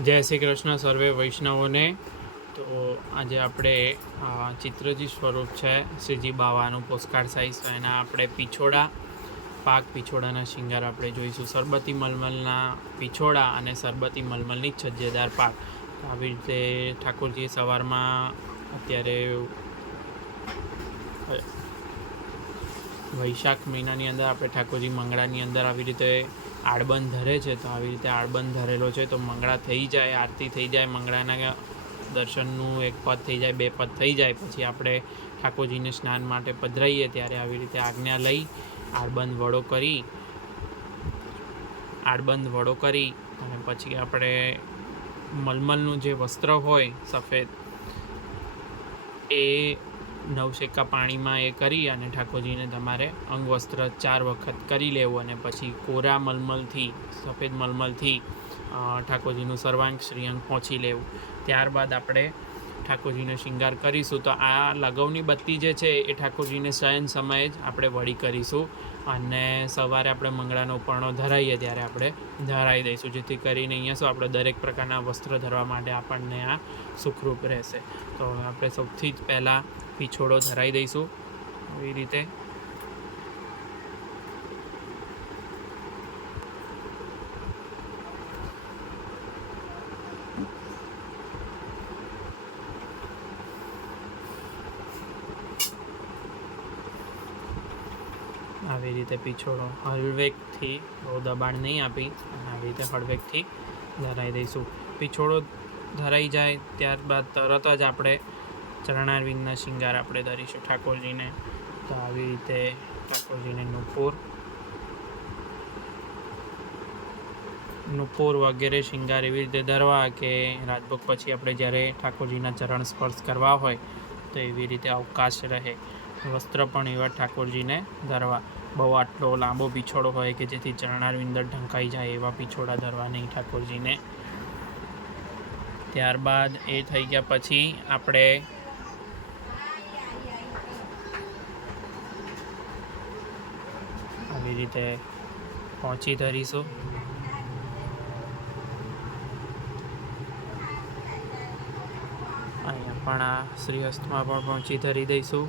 જય શ્રી કૃષ્ણ સર્વે વૈષ્ણવોને। તો આજે આપણે ચિત્રજી સ્વરૂપ છે શ્રીજી બાવાનું પોસ્ટકાર્ડ સાઇઝ, તો એના આપણે પીછોડા પાક પીછોડાના શિંગાર આપણે જોઈશું। સરબતી મલમલના પીછોડા અને સરબતી મલમલની છજ્જેદાર પાક। આવી રીતે ઠાકોરજી સવારમાં અત્યારે વૈશાખ મહિનાની અંદર આપણે ઠાકોરજી મંગળાની અંદર આવી રીતે આડબંધ ધરે છે। તો આવી રીતે આડબંધ ધરેલો છે તો મંગળા થઈ જાય, આરતી થઈ જાય, મંગળાના દર્શનનું એક પદ થઈ જાય, બે પદ થઈ જાય, પછી આપણે ઠાકોરજીને સ્નાન માટે પધરાઈએ ત્યારે આવી રીતે આજ્ઞા લઈ આડબંધ વડો કરી અને પછી આપણે મલમલનું જે વસ્ત્ર હોય સફેદ એ નવશેકા પાણીમાં એ કરી અને ઠાકોરજીને તમારે અંગવસ્ત્ર 4 વખત કરી લેવું અને પછી કોરા મલમલથી, સફેદ મલમલથી ઠાકોરજીનું સર્વાંગ શ્રીઅંગ પહોંચી લેવું। ત્યારબાદ આપણે ઠાકોરજીનો શિંગાર કરીશું। તો આ લગવની બત્તી જે છે એ ઠાકોરજીને શયન સમયે જ આપણે વળી કરીશું અને સવારે આપણે મંગળાનો ઉપરણો ધરાઈએ ત્યારે આપણે ધરાવી દઈશું, જેથી કરીને અહીંયા શું આપણે દરેક પ્રકારના વસ્ત્ર ધરવા માટે આપણને આ સુખરૂપ રહેશે। તો આપણે સૌથી જ પહેલાં પીછોડો ધરાવી દઈશું આવી રીતે। આવી રીતે પીછોડો હળવેકથી, બહુ દબાણ નહીં આપી, અને આવી રીતે હળવેકથી ધરાવી દઈશું। પીછોડો ધરાઈ જાય ત્યારબાદ તરત જ આપણે ચરણારવિંદના શિંગાર આપણે ધરીશું ઠાકોરજીને। તો આવી રીતે ઠાકોરજીને નુપુર વગેરે શિંગાર એવી રીતે ધરવા કે રાજભોગ પછી આપણે જ્યારે ઠાકોરજીના ચરણ સ્પર્શ કરવા હોય તો એવી રીતે અવકાશ રહે। વસ્ત્ર પણ એવા ઠાકોરજીને ધરવા, બહુ આટલો લાંબો પીછોડો હોય કે જેથી ચરણારવિંદ ઢંકાઈ જાય એવા પીછોડા ધરવા નહીં ઠાકોરજીને। ત્યારબાદ એ થઈ ગયા પછી આપણે આવી રીતે પહોંચી ધરીશું। અહીંયા પણ આ શ્રીહસ્તમાં પણ પહોંચી ધરી દઈશું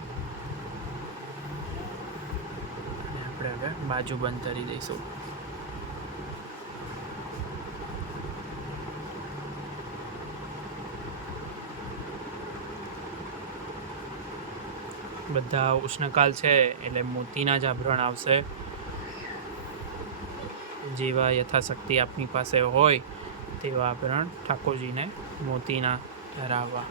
અને આપણે હવે બાજુ બંધ કરી દઈશું। બધા ઉષ્ણકાલ છે એટલે મોતીના જ આભરણ આવશે, જેવા યથાશક્તિ આપની પાસે હોય તેવા આભરણ ઠાકોરજીને મોતીના ધરાવવા।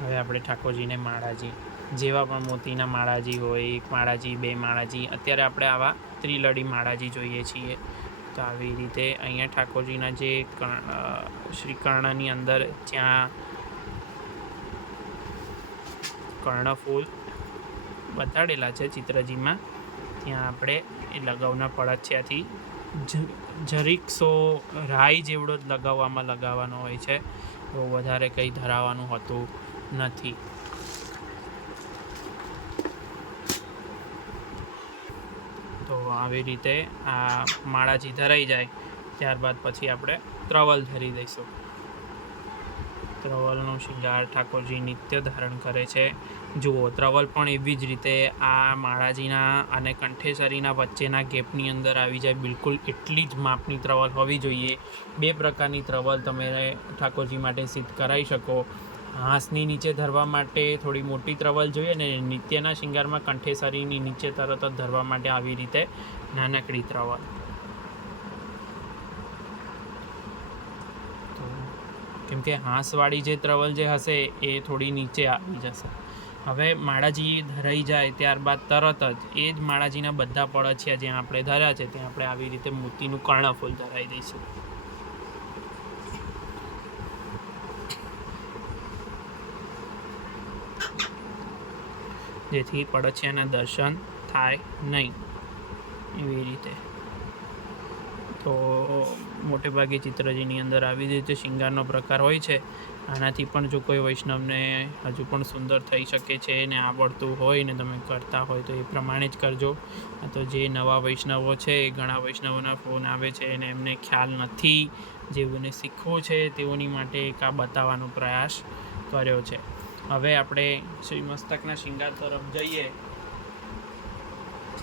હવે આપણે ઠાકોરજીને માળાજી, જેવા પણ મોતીના માળાજી હોય, 1 માળાજી, 2 માળાજી, અત્યારે આપણે આવા ત્રિલડી માળાજી જોઈએ છીએ। તો આવી રીતે અહીંયા ઠાકોરજીના જે શ્રીકર્ણની અંદર જ્યાં કર્ણફૂલ બતાડેલા છે ચિત્રજીમાં, ત્યાં આપણે એ લગાવના પડછિયાથી જરીકસો રાઈ જેવડો જ લગાવવાનો હોય છે, બહુ વધારે કંઈ ધરાવવાનું હોતું નથી। તો આવી રીતે આ માળાજી ધરાઈ જાય ત્યારબાદ પછી આપણે ત્રવલ ધરી દઈશું। ત્રવલનો શિંગાર ઠાકોરજી નિત્ય ધારણ કરે છે। જુઓ, ત્રવલ પણ એવી જ રીતે આ માળાજીના અને કંઠેસરીના વચ્ચેના ગેપની અંદર આવી જાય, બિલકુલ એટલી જ માપની ત્રવલ હોવી જોઈએ। 2 પ્રકારની ત્રવલ તમે ઠાકોરજી માટે સિદ્ધ કરાવી શકો। હાંસની નીચે ધરવા માટે થોડી મોટી ત્રવલ જોઈએ અને નિત્યના શિંગારમાં કંઠેસરીની નીચે તરત જ ધરવા માટે આવી રીતે નાનકડી ત્રવલ। કેમ કે હાંસવાળી જે ત્રવલ જે હશે એ થોડી નીચે આવી જશે। હવે માળાજી ધરાઈ જાય ત્યારબાદ તરત જ એ જ માળાજીના બધા પડછિયા જ્યાં આપણે ધર્યા છે ત્યાં આપણે આવી રીતે મોતીનું કર્ણફૂલ ધરાવી દઈશું। જેથી પડછિયાના દર્શન થાય નહીં એવી રીતે। તો મોટે ભાગે ચિત્રજીની અંદર આવી રીતે શિંગારનો પ્રકાર હોય છે। આનાથી પણ જો કોઈ વૈષ્ણવને હજુ પણ સુંદર થઈ શકે છે ને આવડતું હોય ને તમે કરતા હોય તો એ પ્રમાણે જ કરજો. આ તો જે નવા વૈષ્ણવો છે, ઘણા વૈષ્ણવોના ફોન આવે છે અને એમને ખ્યાલ નથી, જેઓને શીખવું છે તેઓની માટે એક આ બતાવવાનો પ્રયાસ કર્યો છે. હવે આપણે શ્રી મસ્તકના શૃંગાર તરફ જઈએ.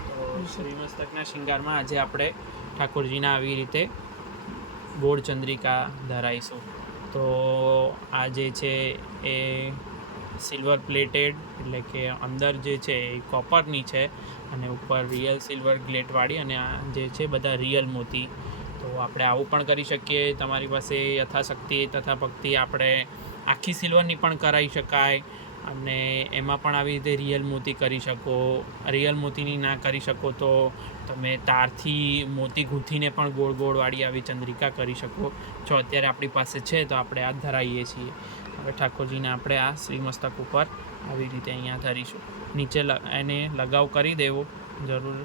તો શ્રી મસ્તકના શૃંગારમાં આજે આપણે ઠાકોરજીના આવી રીતે ગોળ ચંદ્રિકા ધરાઈશું. તો આ જે છે એ સિલ્વર પ્લેટેડ, એટલે કે અંદર જે છે એ કોપરની છે અને ઉપર રિયલ સિલ્વર ગ્લેટવાળી, અને આ જે છે બધા રિયલ મોતી. તો આપણે આવું પણ કરી શકીએ. તમારી પાસે યથાશક્તિ તથા ભક્તિ આપણે આખી સિલ્વરની પણ કરાવી શકાય અને એમાં પણ આવી રીતે રિયલ મોતી કરી શકો. રિયલ મોતીની ના કરી શકો તો તમે તારથી મોતી ગૂંથીને પણ ગોળ ગોળવાળી આવી ચંદ્રિકા કરી શકો છો. અત્યારે આપણી પાસે છે તો આપણે આ ધરાવીએ છીએ. હવે ઠાકોરજીને આપણે આ શ્રી મસ્તક ઉપર આવી રીતે અહીંયા ધરીશું. નીચે એને લગાવ કરી દેવો જરૂર.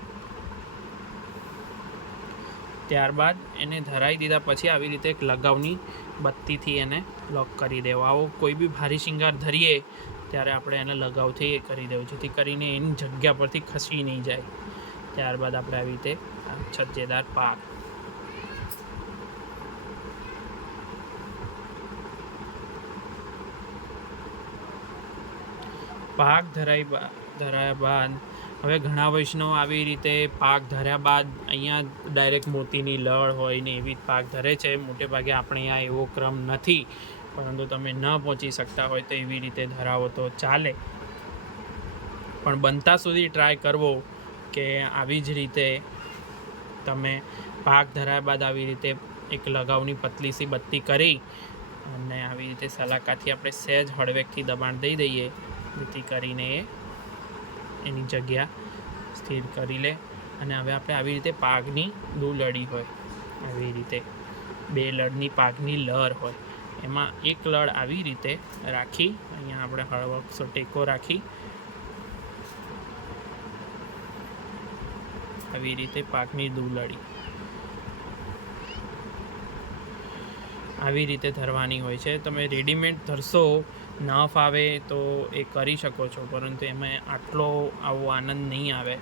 ત્યારબાદ એને ધરાવી દીધા પછી આવી રીતે એક લગાવની બત્તીથી એને લોક કરી દેવો. આવો કોઈ બી ભારી શૃંગાર ધરીએ ત્યારે આપણે એને લગાવથી એ કરી દેવું, જેથી કરીને એની જગ્યા પરથી ખસી નહીં જાય. ત્યારબાદ આપણે આવી રીતે છજ્જેદાર પાક ધરાયા બાદ હવે ઘણા વૈષ્ણવ આવી રીતે પાક ધર્યા બાદ અહીંયા ડાયરેક્ટ મોતીની લળ હોય ને એવી પાક ધરે છે. મોટે ભાગે આપણે અહીંયા એવો ક્રમ નથી, પરંતુ તમે ન પહોંચી શકતા હોય તો એવી રીતે ધરાવો તો ચાલે. પણ બનતા સુધી ટ્રાય કરવો કે આવી જ રીતે તમે પાક ધરાયા બાદ આવી રીતે એક લગાવની પતલી સી બત્તી કરી અને આવી રીતે સલાકાથી આપણે સહેજ હળવેકથી દબાણ દઈ દઈએ, જેથી કરીને એની જગ્યા સ્થિર કરી લે. અને હવે આપણે આવી રીતે પાકની દો લડી હોય, આવી રીતે 2 લડની પાકની લર હોય, એમાં એક લડ આવી રીતે રાખી અહીંયા આપણે હળવકસો ટેકો રાખી આવી રીતે પાકની દુલડી આવી રીતે ધરવાની હોય છે. તમે રેડીમેડ ધરશો, ન ફાવે તો એ કરી શકો છો, પરંતુ એમાં આવો આનંદ નહીં આવે.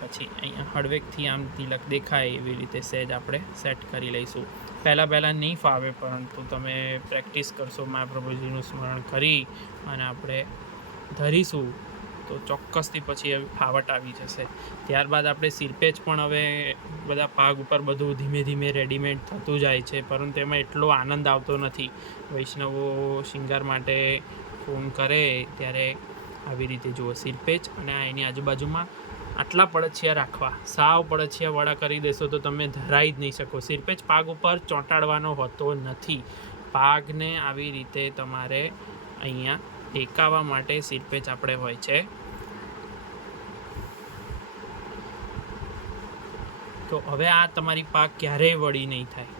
પછી અહીંયા હળવેકથી આમ તિલક દેખાય એવી રીતે સહેજ આપણે સેટ કરી લઈશું. પહેલાં નહીં ફાવે, પરંતુ તમે પ્રેક્ટિસ કરશો, મહાપ્રભુજીનું સ્મરણ કરી અને આપણે ધરીશું તો ચોક્કસથી પછી ફાવટ આવી જશે. ત્યારબાદ આપણે સિરપેચ પણ હવે બધા પાક ઉપર બધું ધીમે ધીમે રેડીમેડ થતું જાય છે, પરંતુ એમાં એટલો આનંદ આવતો નથી. વૈષ્ણવો શૃંગાર માટે ફોન કરે ત્યારે આવી રીતે જુઓ સિરપેચ અને એની આજુબાજુમાં આટલા પડછિયા રાખવા. સાવ પડછિયા વાળા કરી દેશો તો તમે ધરાઈ જ નહીં શકો. સિરપેચ પાક ઉપર ચોંટાડવાનો હોતો નથી. પાકને આવી રીતે તમારે અહીંયા ટેકાવવા માટે સિરપેચ આપણે હોય છે. તો હવે આ તમારી પાક ક્યારેય વળી નહીં થાય.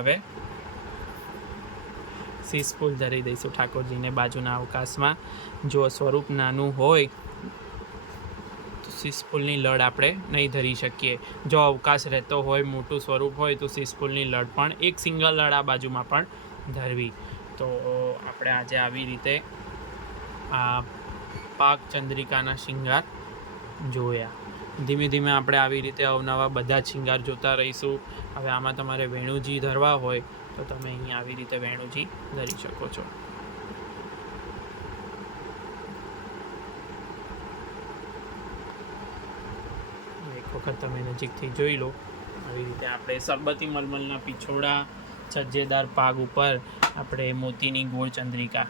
હવે શીશફૂલ ધરી દઈશું ઠાકોરજીને બાજુના અવકાશમાં. જો સ્વરૂપ નાનું હોય તો શીશફૂલની લડ આપણે નહીં ધરી શકીએ. જો અવકાશ રહેતો હોય, મોટું સ્વરૂપ હોય તો શીશફૂલની લડ પણ એક સિંગલ લડ આ બાજુમાં પણ ધરવી. તો આપણે આજે આવી રીતે આ પાક ચંદ્રિકાના શૃંગાર જોયા. ધીમે ધીમે આપણે આવી રીતે અવનવા બધા જ શૃંગાર જોતા રહીશું. હવે આમાં તમારે વેણુજી ધરવા હોય તો તમે અહીંયા આવી રીતે વેણુજી ધરી શકો છો. એક વખત તમે નજીકથી જોઈ લો. આવી રીતે આપણે સરબતી મલમલના પિછોડા છજ્જેદાર પાગ ઉપર આપણે મોતીની ગોળ ચંદ્રિકા